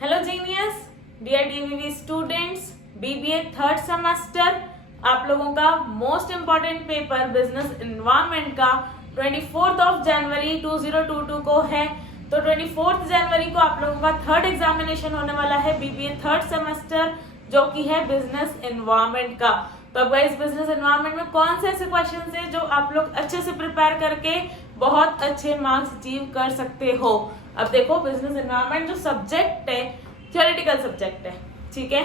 Hello genius, dear DVV students, BBA third semester, आप लोगों का most important paper business environment का 24 जनवरी 2022 को है। तो 24 जनवरी को आप लोगों का थर्ड एग्जामिनेशन होने वाला है बीबीए थर्ड सेमेस्टर, जो कि है बिजनेस एनवायरनमेंट का। तो अब इस बिजनेस एनवायरनमेंट में कौन से ऐसे क्वेश्चन है जो आप लोग अच्छे से प्रिपेयर करके बहुत अच्छे मार्क्स अचीव कर सकते हो। अब देखो, बिजनेस एनवायरनमेंट जो सब्जेक्ट है थ्योरेटिकल सब्जेक्ट है, ठीक है।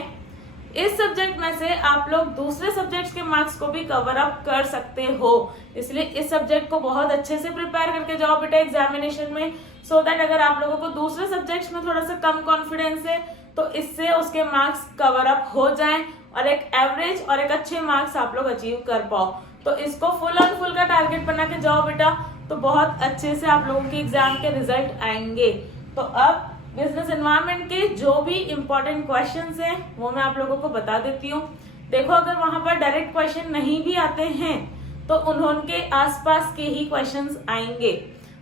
इस सब्जेक्ट में से आप लोग दूसरे सब्जेक्ट्स के मार्क्स को भी कवर अप कर सकते हो, इसलिए इस सब्जेक्ट को बहुत अच्छे से प्रिपेयर करके जाओ बेटा एग्जामिनेशन में, सो दैट अगर आप लोगों को दूसरे सब्जेक्ट्स में थोड़ा सा कम कॉन्फिडेंस है तो इससे उसके मार्क्स कवर अप हो जाएं और एक एवरेज और एक अच्छे मार्क्स आप लोग अचीव कर पाओ। तो इसको फुल ऑन फुल का टारगेट बना के जाओ बेटा, तो बहुत अच्छे से आप लोगों के एग्जाम के रिजल्ट आएंगे। तो अब बिजनेस एनवायरनमेंट के जो भी इंपॉर्टेंट क्वेश्चंस हैं वो मैं आप लोगों को बता देती हूँ। देखो, अगर वहां पर डायरेक्ट क्वेश्चन नहीं भी आते हैं तो उन्होंने आसपास के ही क्वेश्चंस आएंगे।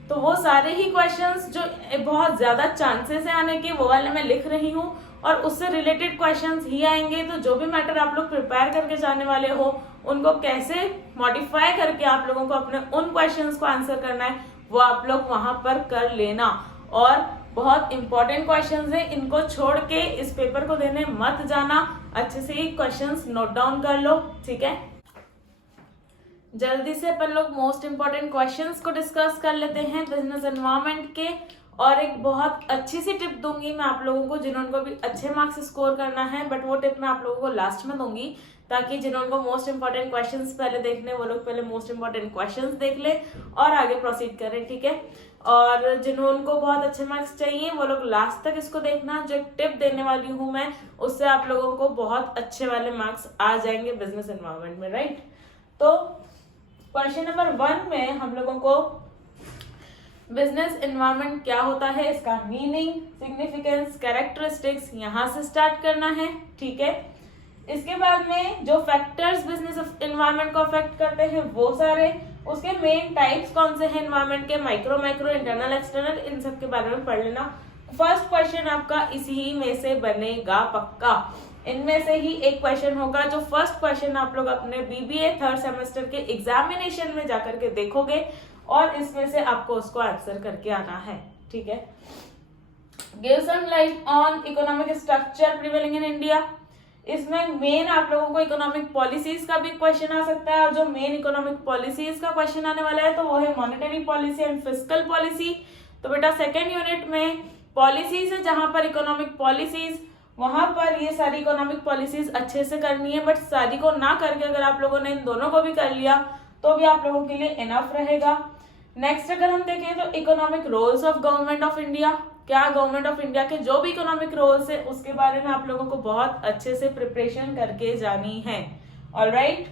तो वो सारे ही क्वेश्चंस जो बहुत ज्यादा चांसेस है आने के, वो वाले मैं लिख रही हूँ और उससे रिलेटेड क्वेश्चंस ही आएंगे। तो जो भी मैटर आप लोग प्रिपेयर करके जाने वाले हो उनको कैसे मॉडिफाई करके आप लोगों को अपने उन क्वेश्चंस को आंसर करना है वो आप लोग वहां पर कर लेना। और बहुत इंपॉर्टेंट क्वेश्चंस है, इनको छोड़ के इस पेपर को देने मत जाना, अच्छे से ही क्वेश्चंस नोट डाउन कर लो, ठीक है। जल्दी से अपन लोग मोस्ट इंपॉर्टेंट क्वेश्चंस को डिस्कस कर लेते हैं बिजनेस एनवायरनमेंट के। और एक बहुत अच्छी सी टिप दूंगी मैं आप लोगों को जिन्होंने भी अच्छे मार्क्स स्कोर करना है, बट वो टिप मैं आप लोगों को लास्ट में दूंगी ताकि जिन्होंने मोस्ट इंपॉर्टेंट क्वेश्चंस पहले देखने वो लोग पहले मोस्ट इंपॉर्टेंट क्वेश्चंस देख ले और आगे प्रोसीड करें, ठीक है। और जिन्होंने बहुत अच्छे मार्क्स चाहिए वो लोग लास्ट तक इसको देखना। जो टिप देने वाली हूँ मैं, उससे आप लोगों को बहुत अच्छे वाले मार्क्स आ जाएंगे बिजनेस एनवायरनमेंट में, राइट। तो क्वेश्चन नंबर 1 में हम लोगों को बिजनेस एनवायरनमेंट क्या होता है, इसका मीनिंग, सिग्निफिकेंस, कैरेक्टरिस्टिक्स यहाँ से स्टार्ट करना है, ठीक है। इसके बाद में जो फैक्टर्स बिजनेस एनवायरनमेंट को अफेक्ट करते हैं वो सारे, उसके मेन टाइप्स कौन से हैं एनवायरनमेंट के, माइक्रो, इंटरनल, एक्सटर्नल, इन सब के बारे में पढ़ लेना। फर्स्ट क्वेश्चन आपका इसी में से बनेगा पक्का, इनमें से ही एक क्वेश्चन होगा जो फर्स्ट क्वेश्चन आप लोग अपने बीबीए थर्ड सेमेस्टर के एग्जामिनेशन में जाकर के देखोगे और इसमें से आपको उसको आंसर करके आना है, ठीक है। Give some light on economic structure prevailing in India. इसमें मेन आप लोगों को इकोनॉमिक पॉलिसीज का भी क्वेश्चन आ सकता है, और जो मेन इकोनॉमिक पॉलिसीज का क्वेश्चन आने वाला है तो वो है monetary policy and fiscal policy. तो बेटा सेकेंड यूनिट में पॉलिसीज है, जहां पर इकोनॉमिक पॉलिसीज, वहां पर ये सारी इकोनॉमिक पॉलिसीज अच्छे से करनी है, बट सारी को ना करके अगर आप लोगों ने इन दोनों को भी कर लिया तो भी आप लोगों के लिए इनफ रहेगा। नेक्स्ट अगर हम देखें तो economic roles of government of India, क्या गवर्नमेंट ऑफ इंडिया के जो भी इकोनॉमिक रोल्स है उसके बारे में आप लोगों को बहुत अच्छे से प्रिपरेशन करके जानी है, alright.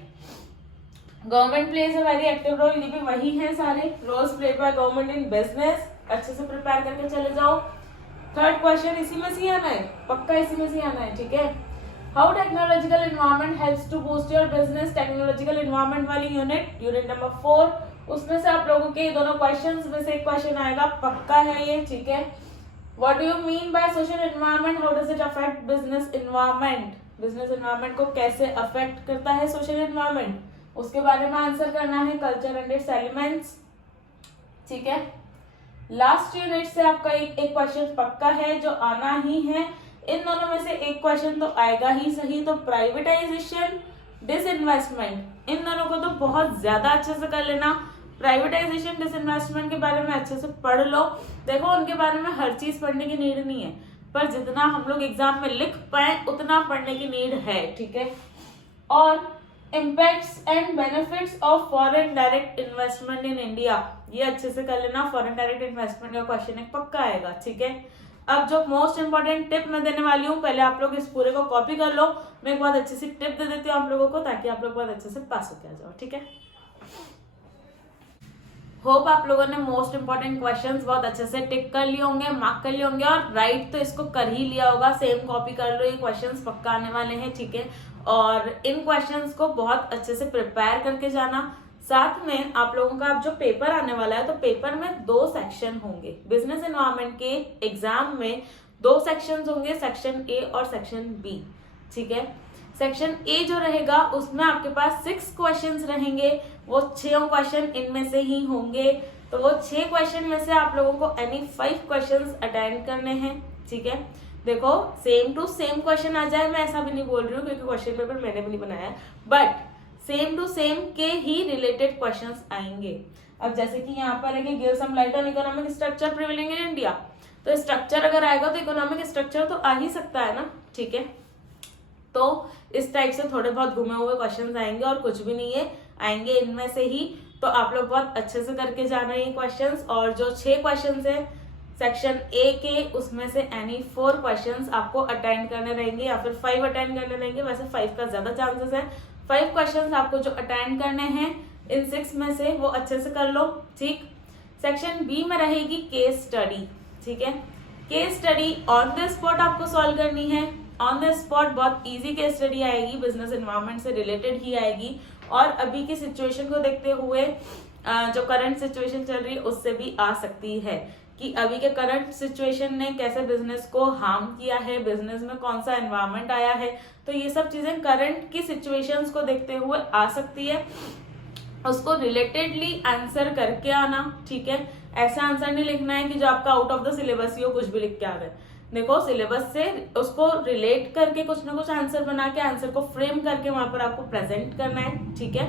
Government plays a very active role, ये भी वही है सारे roles played by government in business, अच्छे से प्रिपेयर करके चले जाओ। थर्ड क्वेश्चन इसी में से आना है, पक्का इसी में से आना है, ठीक है। How technological environment helps to boost your business, technological environment वाली यूनिट नंबर 4, उसमें से आप लोगों के दोनों क्वेश्चंस में से एक क्वेश्चन आएगा, पक्का है ये, ठीक है। What do you mean by social environment? How does it affect business environment? Business environment को कैसे अफेक्ट करता है सोशल एनवायरनमेंट, उसके बारे में आंसर करना है, कल्चर एंड इट्स एलिमेंट्स, ठीक है। लास्ट यूनिट से आपका एक क्वेश्चन पक्का है जो आना ही है, इन दोनों में से एक क्वेश्चन तो आएगा ही सही। तो प्राइवेटाइजेशन, डिसइन्वेस्टमेंट, इन दोनों को तो बहुत ज्यादा अच्छे से कर लेना। प्राइवेटाइजेशन, डिसइन्वेस्टमेंट के बारे में अच्छे से पढ़ लो। देखो, उनके बारे में हर चीज पढ़ने की नीड नहीं है, पर जितना हम लोग एग्जाम में लिख पाए उतना पढ़ने की नीड है, ठीक है। और impacts and benefits of foreign direct investment in India, ये अच्छे से कर लेना। फॉरेन डायरेक्ट इन्वेस्टमेंट का क्वेश्चन एक पक्का आएगा, ठीक है। अब जो मोस्ट इंपॉर्टेंट टिप मैं देने वाली हूँ, पहले आप लोग इस पूरे को कॉपी कर लो, मैं एक बहुत अच्छी सी टिप दे देती हूँ आप लोगों को ताकि आप लोग बहुत अच्छे से पास होके आ जाओ, ठीक है। होप आप लोगों ने मोस्ट इंपॉर्टेंट क्वेश्चंस बहुत अच्छे से टिक कर लिए होंगे, मार्क कर लिए होंगे, और राइट तो इसको कर ही लिया होगा। सेम कॉपी कर लो, ये क्वेश्चंस पक्का आने वाले हैं, ठीक है। और इन क्वेश्चंस को बहुत अच्छे से प्रिपेयर करके जाना। साथ में आप लोगों का अब जो पेपर आने वाला है, तो पेपर में 2 सेक्शन होंगे। बिजनेस एनवायरनमेंट के एग्जाम में 2 सेक्शंस होंगे, सेक्शन ए और सेक्शन बी। ठीक है, सेक्शन ए जो रहेगा उसमें आपके पास 6 क्वेश्चंस रहेंगे, वो 6 क्वेश्चन इनमें से ही होंगे। तो वो 6 क्वेश्चन में से आप लोगों को एनी 5 क्वेश्चंस अटेंड करने हैं। ठीक है, देखो सेम टू सेम क्वेश्चन आ जाए, मैं ऐसा भी नहीं बोल रही हूँ क्योंकि क्वेश्चन पेपर मैंने भी नहीं बनाया, बट सेम टू सेम के ही रिलेटेड क्वेश्चंस आएंगे। अब जैसे कि यहाँ पर है कि give some light on economic structure prevailing in India, तो स्ट्रक्चर अगर आएगा तो इकोनॉमिक स्ट्रक्चर तो आ ही सकता है ना। ठीक है, तो इस टाइप से थोड़े बहुत घुमे हुए क्वेश्चंस आएंगे और कुछ भी नहीं है, आएंगे इनमें से ही। तो आप लोग बहुत अच्छे से करके जाना है ये क्वेश्चंस। और जो 6 क्वेश्चंस है सेक्शन ए के, उसमें से एनी 4 क्वेश्चंस आपको अटेंड करने रहेंगे या फिर 5 अटेंड करने रहेंगे, वैसे 5 का ज्यादा चांसेस है। 5 क्वेश्चंस आपको जो अटेंड करने हैं इन 6 में से, वो अच्छे से कर लो। ठीक, सेक्शन बी में रहेगी केस स्टडी। ठीक है, case study on the spot आपको सॉल्व करनी है। ऑन द स्पॉट बहुत इजी केस स्टडी आएगी, बिजनेस एनवायरनमेंट से रिलेटेड ही आएगी और अभी की सिचुएशन को देखते हुए जो करंट सिचुएशन चल रही है उससे भी आ सकती है कि अभी के करंट सिचुएशन ने कैसे बिजनेस को हार्म किया है, बिजनेस में कौन सा एनवायरनमेंट आया है। तो ये सब चीजें करंट की सिचुएशंस को देखते हुए आ सकती है, उसको रिलेटेडली आंसर करके आना। ठीक है, ऐसा आंसर नहीं लिखना है कि जो आपका आउट ऑफ द सिलेबस ही हो, कुछ भी लिख के आ गए। देखो सिलेबस से उसको रिलेट करके कुछ ना कुछ आंसर बना के, आंसर को फ्रेम करके वहां पर आपको प्रेजेंट करना है। ठीक है,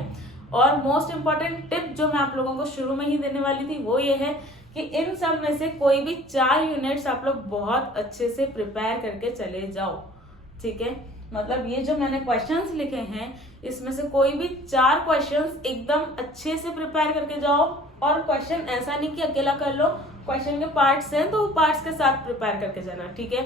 और मोस्ट इंपॉर्टेंट टिप जो मैं आप लोगों को शुरू में ही देने वाली थी वो ये है कि इन सब में से कोई भी 4 यूनिट्स आप लोग बहुत अच्छे से प्रिपेयर करके चले जाओ। ठीक है, मतलब ये जो मैंने क्वेश्चंस लिखे हैं इसमें से कोई भी 4 क्वेश्चंस एकदम अच्छे से प्रिपेयर करके जाओ। और क्वेश्चन ऐसा नहीं कि अकेला कर लो, क्वेश्चन के पार्ट्स हैं तो वो पार्ट्स के साथ प्रिपेयर करके जाना। ठीक है,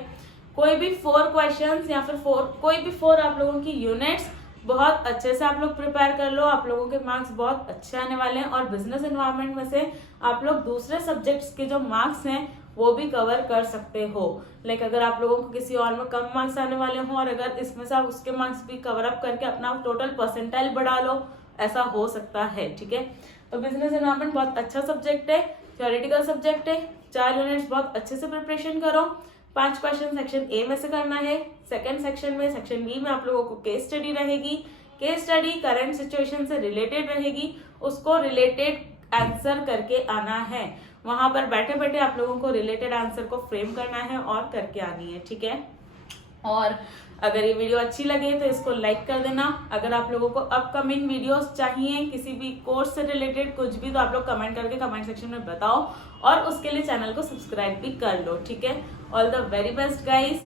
कोई भी 4 क्वेश्चंस या फिर कोई भी 4 आप लोगों की यूनिट्स बहुत अच्छे से आप लोग प्रिपेयर कर लो, आप लोगों के मार्क्स बहुत अच्छे आने वाले हैं। और बिजनेस एनवायरनमेंट में से आप लोग दूसरे सब्जेक्ट्स के जो मार्क्स हैं वो भी कवर कर सकते हो। लाइक अगर आप लोगों को किसी और में कम मार्क्स आने वाले हो और अगर इसमें से आप उसके मार्क्स भी कवर अप करके अपना टोटल परसेंटाइल बढ़ा लो, ऐसा हो सकता है। ठीक है, तो बिजनेस एनवायरनमेंट बहुत अच्छा सब्जेक्ट है, थ्योरेटिकल सब्जेक्ट है। 4 यूनिट्स बहुत अच्छे से प्रिपरेशन करो। 5 क्वेश्चन सेक्शन ए में से करना है। सेकंड सेक्शन में, सेक्शन बी में आप लोगों को केस स्टडी रहेगी। केस स्टडी करंट सिचुएशन से रिलेटेड रहेगी, उसको रिलेटेड आंसर करके आना है। वहां पर बैठे बैठे आप लोगों को रिलेटेड आंसर को फ्रेम करना है और करके आनी है। ठीक है, और अगर ये वीडियो अच्छी लगे तो इसको लाइक कर देना। अगर आप लोगों को अपकमिंग वीडियोस चाहिए किसी भी कोर्स से रिलेटेड कुछ भी, तो आप लोग कमेंट करके कमेंट सेक्शन में बताओ और उसके लिए चैनल को सब्सक्राइब भी कर लो। ठीक है, all the very best guys.